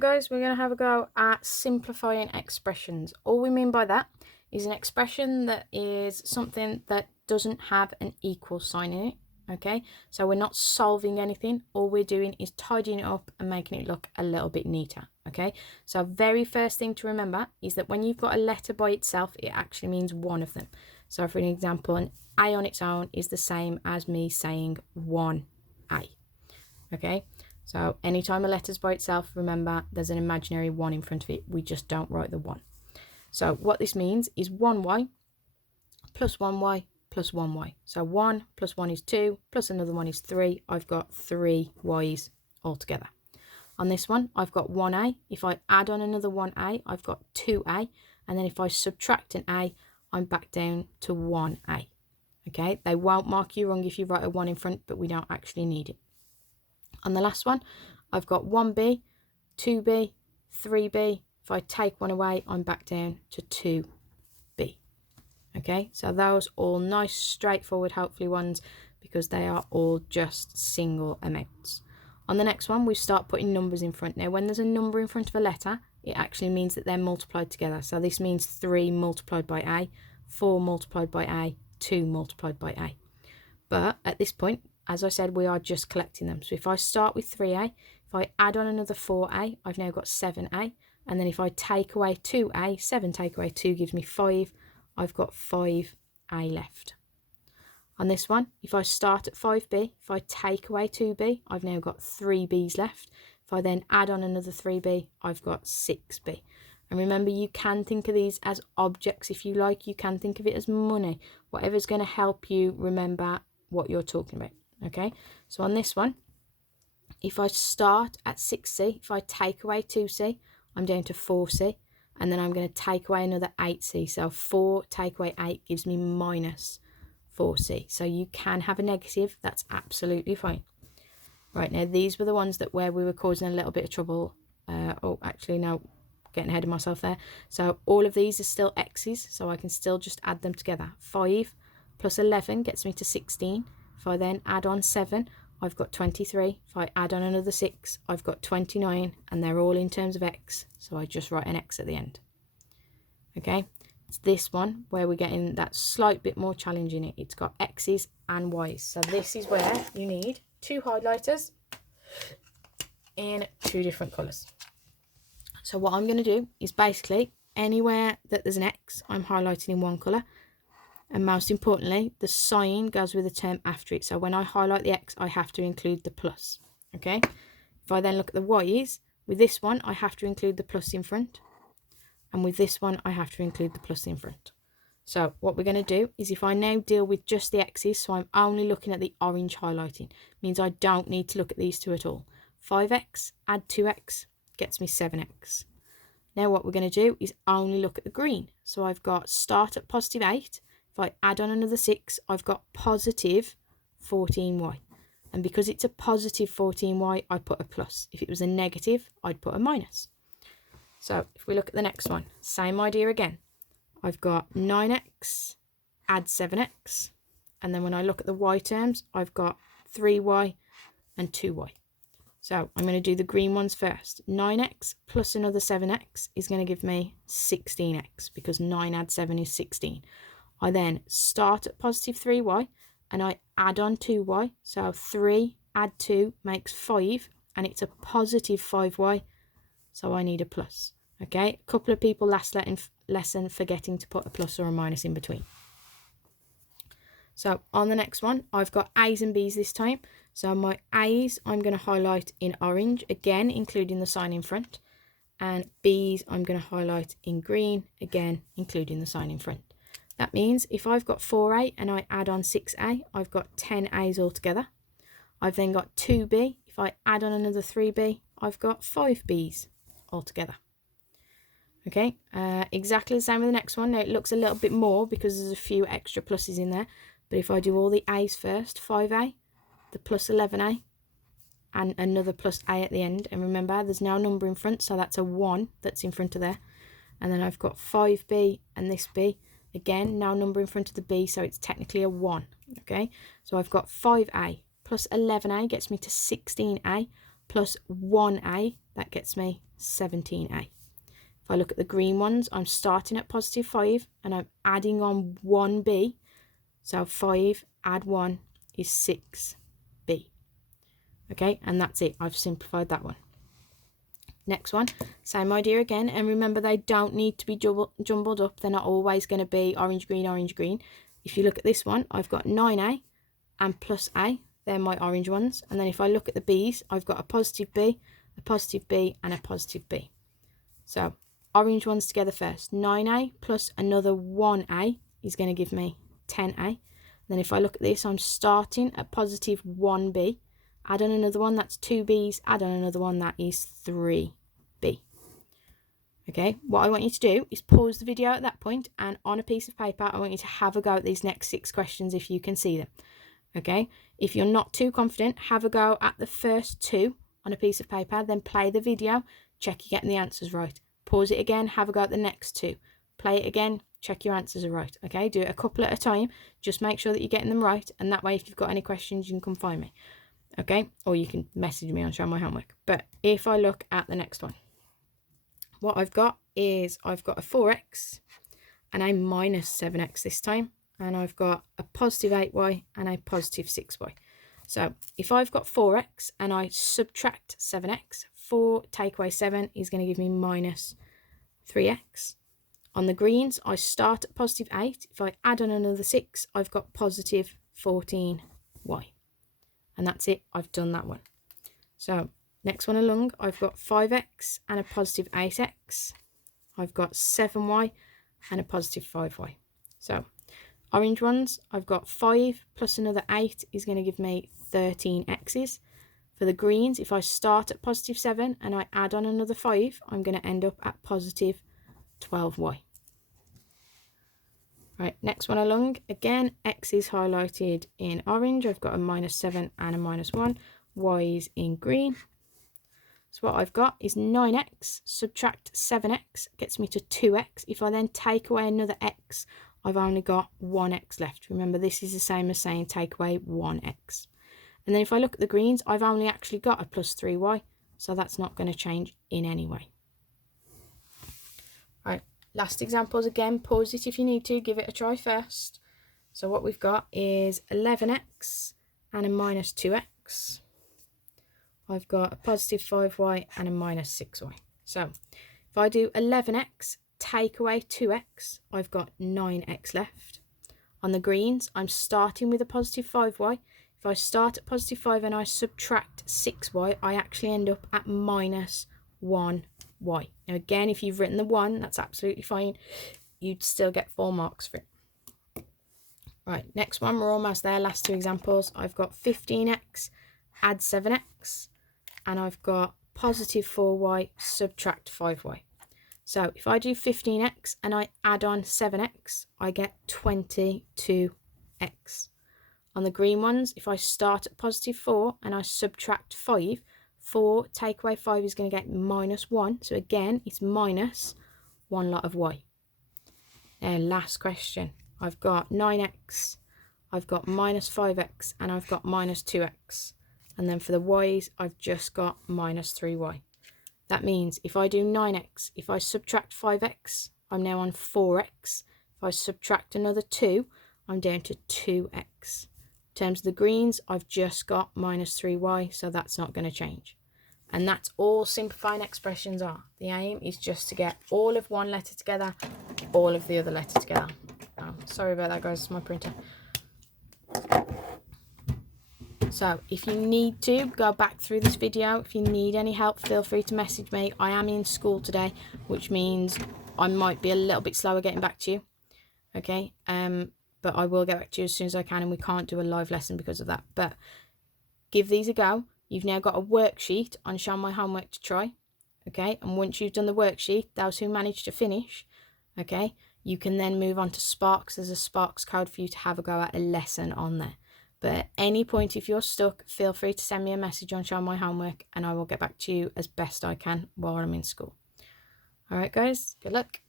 Guys, we're going to have a go at simplifying expressions. All we mean by that is an expression that is something that doesn't have an equal sign in it. Okay, so we're not solving anything. All we're doing is tidying it up and making it look a little bit neater. Okay, so very first thing to remember is that when you've got a letter by itself, it actually means one of them. So for an example, an A on its own is the same as me saying 1A. Okay, so anytime a letter's by itself, remember there's an imaginary 1 in front of it. We just don't write the 1. So what this means is 1y plus 1y plus 1y. So 1 plus 1 is 2, plus another 1 is 3. I've got 3 y's altogether. On this one, I've got 1a. If I add on another 1a, I've got 2a. And then if I subtract an a, I'm back down to 1a. Okay, they won't mark you wrong if you write a 1 in front, but we don't actually need it. On the last one, I've got 1b, 2b, 3b. If I take one away, I'm back down to 2b. Okay, so those all nice, straightforward, hopefully ones, because they are all just single amounts. On the next one, we start putting numbers in front. Now, when there's a number in front of a letter, it actually means that they're multiplied together. So this means 3 multiplied by a, 4 multiplied by a, 2 multiplied by a. But at this point, as I said, we are just collecting them. So if I start with 3a, if I add on another 4a, I've now got 7a. And then if I take away 2a, 7 take away 2 gives me 5. I've got 5a left. On this one, if I start at 5b, if I take away 2b, I've now got 3b's left. If I then add on another 3b, I've got 6b. And remember, you can think of these as objects if you like. You can think of it as money. Whatever's going to help you remember what you're talking about. Okay, so on this one, if I start at 6c, if I take away 2c, I'm down to 4c. And then I'm going to take away another 8c. So 4 take away 8 gives me minus 4c. So you can have a negative. That's absolutely fine. Right, now these were the ones that where we were causing a little bit of trouble. Oh, actually, no, getting ahead of myself there. So all of these are still x's. So I can still just add them together. 5 plus 11 gets me to 16. If I then add on 7, I've got 23. If I add on another 6, I've got 29, and they're all in terms of x, so I just write an x at the end. Okay, it's this one where we're getting that slight bit more challenge in it. It's got x's and y's, so this is where you need 2 highlighters in 2 different colours. So what I'm going to do is basically anywhere that there's an x, I'm highlighting in one colour. And most importantly, the sign goes with the term after it. So when I highlight the x, I have to include the plus. Okay. If I then look at the y's, with this one, I have to include the plus in front. And with this one, I have to include the plus in front. So what we're going to do is if I now deal with just the x's, so I'm only looking at the orange highlighting, means I don't need to look at these two at all. 5x, add 2x, gets me 7x. Now what we're going to do is only look at the green. So I've got start at positive 8. If I add on another 6, I've got positive 14y. And because it's a positive 14y, I put a plus. If it was a negative, I'd put a minus. So if we look at the next one, same idea again. I've got 9x, add 7x. And then when I look at the y terms, I've got 3y and 2y. So I'm going to do the green ones first. 9x plus another 7x is going to give me 16x because 9 add 7 is 16. I then start at positive 3y and I add on 2y. So 3 add 2 makes 5 and it's a positive 5y. So I need a plus. Okay, a couple of people last lesson forgetting to put a plus or a minus in between. So on the next one, I've got A's and B's this time. So my A's I'm going to highlight in orange, again including the sign in front. And B's I'm going to highlight in green, again including the sign in front. That means if I've got 4a and I add on 6a, I've got 10 a's altogether. I've then got 2b. If I add on another 3b, I've got 5 b's altogether. Okay, exactly the same with the next one. Now it looks a little bit more because there's a few extra pluses in there. But if I do all the a's first, 5a, the plus 11a, and another plus a at the end. And remember, there's no number in front, so that's a 1 that's in front of there. And then I've got 5b and this b. Again, no number in front of the b, so it's technically a 1. Okay, so I've got 5a plus 11a gets me to 16a plus 1a that gets me 17a. If I look at the green ones, I'm starting at positive 5 and I'm adding on 1b. So 5 add 1 is 6b. Okay, and that's it. I've simplified that one. Next one, same idea again. And remember, they don't need to be jumbled up. They're not always going to be orange, green, orange, green. If you look at this one, I've got 9a and plus a. They're my orange ones. And then if I look at the b's, I've got a positive b, a positive b, and a positive b. So orange ones together first. 9a plus another 1a is going to give me 10a. Then if I look at this, I'm starting at positive 1b. Add on another one, that's 2b's. Add on another one, that is 3b. Okay, what I want you to do is pause the video at that point, and on a piece of paper, I want you to have a go at these next 6 questions if you can see them. Okay, if you're not too confident, have a go at the first 2 on a piece of paper, then play the video, check you're getting the answers right. Pause it again, have a go at the next 2. Play it again, check your answers are right. Okay, do it a couple at a time, just make sure that you're getting them right, and that way if you've got any questions, you can come find me. Okay, or you can message me on Show My Homework. But if I look at the next one, what I've got is I've got a 4x and a minus 7x this time, and I've got a positive 8y and a positive 6y. So if I've got 4x and I subtract 7x, 4 take away 7 is going to give me minus 3x. On the greens, I start at positive 8. If I add on another 6, I've got positive 14y. And that's it, I've done that one. So next one along, I've got 5x and a positive 8x. I've got 7y and a positive 5y. So orange ones, I've got 5 plus another 8 is going to give me 13 x's. For the greens, if I start at positive 7 and I add on another 5, I'm going to end up at positive 12y. Right, next one along, again, x is highlighted in orange. I've got a minus 7 and a minus 1. Y is in green. So what I've got is 9x, subtract 7x, gets me to 2x. If I then take away another x, I've only got 1x left. Remember, this is the same as saying take away 1x. And then if I look at the greens, I've only actually got a plus 3y, so that's not going to change in any way. Right. Last examples again, pause it if you need to, give it a try first. So what we've got is 11x and a minus 2x. I've got a positive 5y and a minus 6y. So if I do 11x, take away 2x, I've got 9x left. On the greens, I'm starting with a positive 5y. If I start at positive 5 and I subtract 6y, I actually end up at minus 1y. Now again, if you've written the 1, that's absolutely fine. You'd still get 4 marks for it. Right, next one, we're almost there. Last 2 examples. I've got 15x, add 7x, and I've got positive 4y, subtract 5y. So if I do 15x and I add on 7x, I get 22x. On the green ones, if I start at positive 4 and I subtract 5, 4 take away 5 is going to get minus 1. So again, it's minus 1 lot of y. Then last question. I've got 9x, I've got minus 5x, and I've got minus 2x. And then for the y's, I've just got minus 3y. That means if I do 9x, if I subtract 5x, I'm now on 4x. If I subtract another 2, I'm down to 2x. In terms of the greens, I've just got minus 3y, so that's not going to change. And that's all simplifying expressions are. The aim is just to get all of one letter together, all of the other letter together. Oh, sorry about that, guys, it's my printer. So if you need to go back through this video, if you need any help, feel free to message me. I am in school today, which means I might be a little bit slower getting back to you. Okay, but I will get back to you as soon as I can, and we can't do a live lesson because of that. But give these a go. You've now got a worksheet on Show My Homework to try. Okay, and once you've done the worksheet, those who manage to finish, okay, you can then move on to Sparks. There's a Sparks code for you to have a go at a lesson on there. But at any point, if you're stuck, feel free to send me a message on Show My Homework, and I will get back to you as best I can while I'm in school. All right, guys, good luck.